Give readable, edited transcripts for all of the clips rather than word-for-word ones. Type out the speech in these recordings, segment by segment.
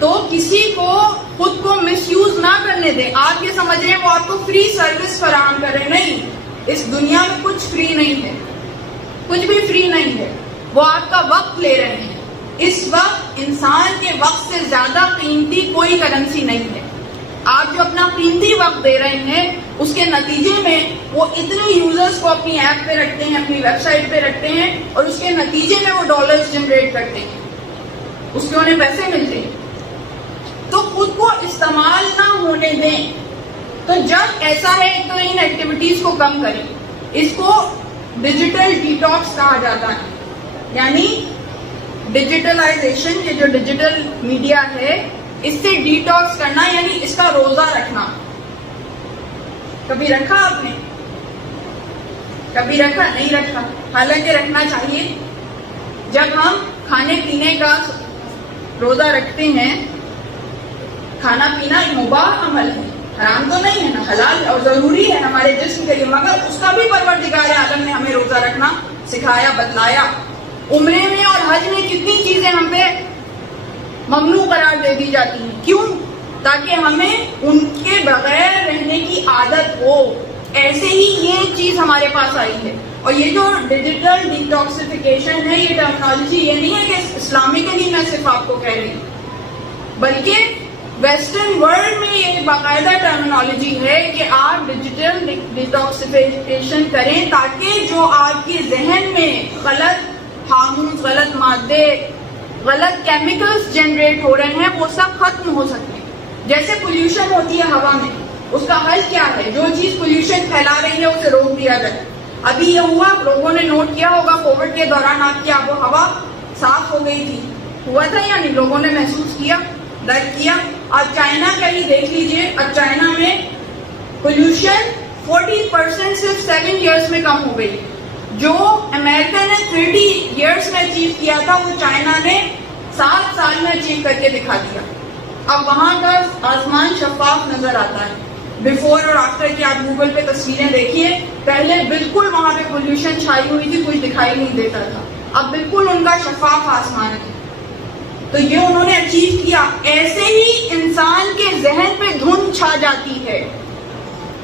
تو کسی کو خود کو مس یوز نہ کرنے دیں. آپ یہ سمجھ رہے ہیں وہ آپ کو فری سروس فراہم کر رہے، نہیں، اس دنیا میں کچھ فری نہیں ہے، کچھ بھی فری نہیں ہے. وہ آپ کا وقت لے رہے ہیں. اس وقت انسان کے وقت سے زیادہ قیمتی کوئی کرنسی نہیں ہے. آپ جو اپنا قیمتی وقت دے رہے ہیں اس کے نتیجے میں وہ اتنے یوزرز کو اپنی ایپ پہ رکھتے ہیں، اپنی ویب سائٹ پہ رکھتے ہیں، اور اس کے نتیجے میں وہ ڈالرز جنریٹ کرتے ہیں، اس کے انہیں پیسے ملتے ہیں. تو خود کو استعمال نہ ہونے دیں. تو جب ایسا ہے تو ان ایکٹیویٹیز کو کم کریں. اس کو ڈیجیٹل ڈیٹاکس کہا جاتا ہے، یعنی ڈیجیٹلائزیشن، یہ جو ڈیجیٹل میڈیا ہے اس سے ڈیٹاکس کرنا، یعنی اس کا روزہ رکھنا. کبھی رکھا آپ نے؟ کبھی رکھا؟ نہیں رکھا. حالانکہ رکھنا چاہیے. جب ہم کھانے پینے کا روزہ رکھتے ہیں، کھانا پینا مباح عمل ہے، حرام تو نہیں ہے نا، حلال اور ضروری ہے ہمارے جسم کے لیے، مگر اس کا بھی پروردگار عالم نے ہمیں روزہ رکھنا سکھایا، بتلایا. عمرے میں اور حج میں کتنی چیزیں ہم پہ ممنوع قرار دے دی جاتی ہیں. کیوں؟ تاکہ ہمیں ان کے بغیر رہنے کی عادت ہو. ایسے ہی یہ چیز ہمارے پاس آئی ہے. اور یہ جو ڈیجیٹل ڈیٹاکسیفیکیشن ہے، یہ ٹرمینالوجی یہ نہیں ہے کہ اسلامکلی میں صرف آپ کو کہہ رہی ہوں، بلکہ ویسٹرن ورلڈ میں یہ باقاعدہ ٹرمینالوجی ہے کہ آپ ڈیجیٹل ڈیٹاکسیفیکیشن کریں تاکہ جو آپ کے ذہن میں غلط ہارمونز، غلط مادے، غلط کیمیکلز جنریٹ ہو رہے ہیں وہ سب ختم ہو سکیں. جیسے پولیوشن ہوتی ہے ہوا میں، اس کا حل کیا ہے؟ جو چیز پولیوشن پھیلا رہی ہے اسے روک دیا جائے. ابھی یہ ہوا، لوگوں نے نوٹ کیا ہوگا کووڈ کے دوران آپ کی آب و ہوا صاف ہو گئی تھی. ہوا تھا یا نہیں؟ لوگوں نے محسوس کیا، درک کیا. اب چائنا کا ہی دیکھ لیجئے. اب چائنا میں پولیوشن 40% صرف 7 ایئرس میں کم ہو گئی. جو امریکہ نے 30 ایئرس میں اچیو کیا تھا وہ چائنا نے 7 سال میں اچیو کر کے دکھا دیا. اب وہاں کا آسمان شفاف نظر آتا ہے. بیفور اور آفٹر کی آپ گوگل پہ تصویریں دیکھیے. پہلے بالکل وہاں پہ پولیوشن چھائی ہوئی تھی، کچھ دکھائی نہیں دیتا تھا. اب بالکل ان کا شفاف آسمان ہے. تو یہ انہوں نے اچیو کیا. ایسے ہی انسان کے ذہن پہ دھند چھا جاتی ہے.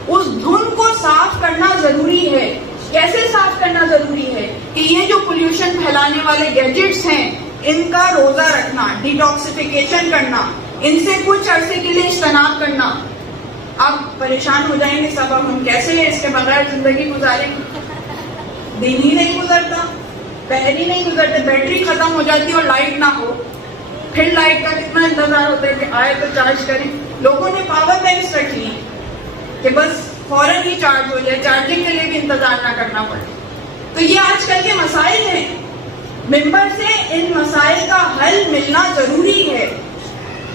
اس دھند کو صاف کرنا ضروری ہے. کیسے صاف کرنا ضروری ہے؟ کہ یہ جو پولیوشن پھیلانے والے گیجٹس ہیں ان کا روزہ رکھنا، ڈیٹاکسیفیکیشن کرنا، ان سے کچھ عرصے کے لیے اجتناب کرنا. اب پریشان ہو جائیں گے سب، اب ہم کیسے اس کے بغیر زندگی گزاریں؟ دن ہی نہیں گزرتا، پہر ہی نہیں گزرتے، بیٹری ختم ہو جاتی اور لائٹ نہ ہو. پھر لائٹ کا کتنا انتظار ہوتا ہے کہ آئے تو چارج کریں. لوگوں نے پاور بینکس رکھ لی کہ بس فوراً ہی چارج ہو جائے، چارجنگ کے لیے بھی انتظار نہ کرنا پڑے. تو یہ آج کل کے مسائل ہیں. ممبر سے ان مسائل کا حل ملنا ضروری ہے.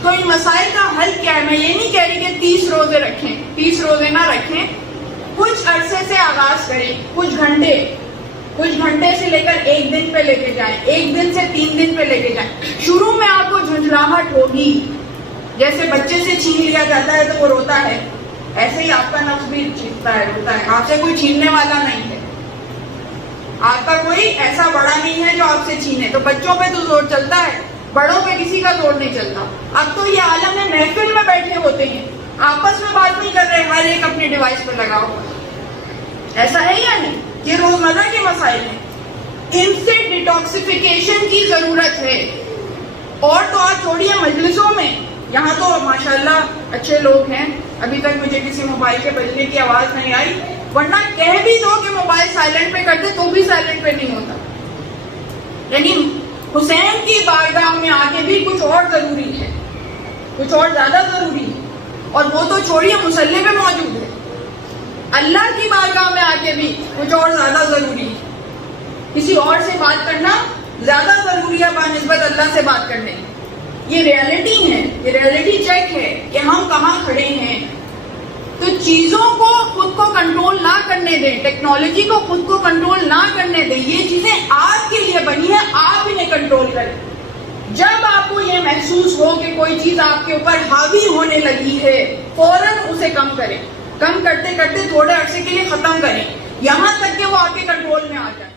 تو ان مسائل کا حل کیا ہے؟ میں یہ نہیں کہہ رہی کہ 30 روزے رکھیں، 30 روزے نہ رکھیں. کچھ عرصے سے آغاز کریں، کچھ گھنٹے سے لے کر 1 دن پہ لے کے جائیں، 1 دن سے 3 دن پہ لے کے جائیں. شروع میں آپ کو جھنجھلاہٹ ہوگی، جیسے بچے سے چھین لیا جاتا ہے تو وہ روتا ہے، ایسے ہی آپ کا نفس بھی چیختا ہے، روتا ہے. آپ سے کوئی چھیننے والا نہیں ہے، آپ کا کوئی ایسا بڑا نہیں ہے جو آپ سے چھینے. تو بچوں پہ تو زور چلتا ہے، بڑوں پہ کسی کا زور نہیں چلتا. اب تو یہ عالم ہے، محفل میں بیٹھے ہوتے ہیں، آپس میں بات نہیں کر رہے، ہر ایک اپنے ڈیوائس پہ لگا ہوا. ایسا ہے یا نہیں؟ یہ روزمرہ کے مسائل ہیں. ان سے ڈیٹاکسیفیکیشن کی ضرورت ہے. اور تو آپ چھوڑیے مجلسوں میں، یہاں تو ماشاءاللہ اچھے لوگ ہیں، ابھی تک مجھے کسی موبائل کے بجنے کی آواز نہیں آئی. ورنہ کہہ بھی دو کہ موبائل سائلنٹ پہ کر دے تو بھی سائلنٹ پہ نہیں ہوتا. یعنی حسین کی بارگاہ میں آگے بھی کچھ اور ضروری ہے، کچھ اور زیادہ ضروری ہے. اور وہ تو چھوڑیے مصلی پہ موجود ہے. اللہ کی بارگاہ میں آگے بھی کچھ اور زیادہ ضروری ہے. کسی اور سے بات کرنا زیادہ ضروری ہے بنسبت اللہ سے بات کرنے. یہ ریالٹی ہے، یہ ریالٹی چیک ہے کہ ہم کہاں کھڑے ہیں. تو چیزوں کو خود کو کنٹرول نہ کرنے دیں، ٹیکنالوجی کو خود کو کنٹرول نہ کرنے دیں. یہ چیزیں آپ کے لیے بنی ہیں، آپ انہیں کنٹرول کریں. جب آپ کو یہ محسوس ہو کہ کوئی چیز آپ کے اوپر حاوی ہونے لگی ہے، فوراً اسے کم کریں. کم کرتے کرتے تھوڑے عرصے کے لیے ختم کریں، یہاں تک کہ وہ آپ کے کنٹرول میں آ جائے.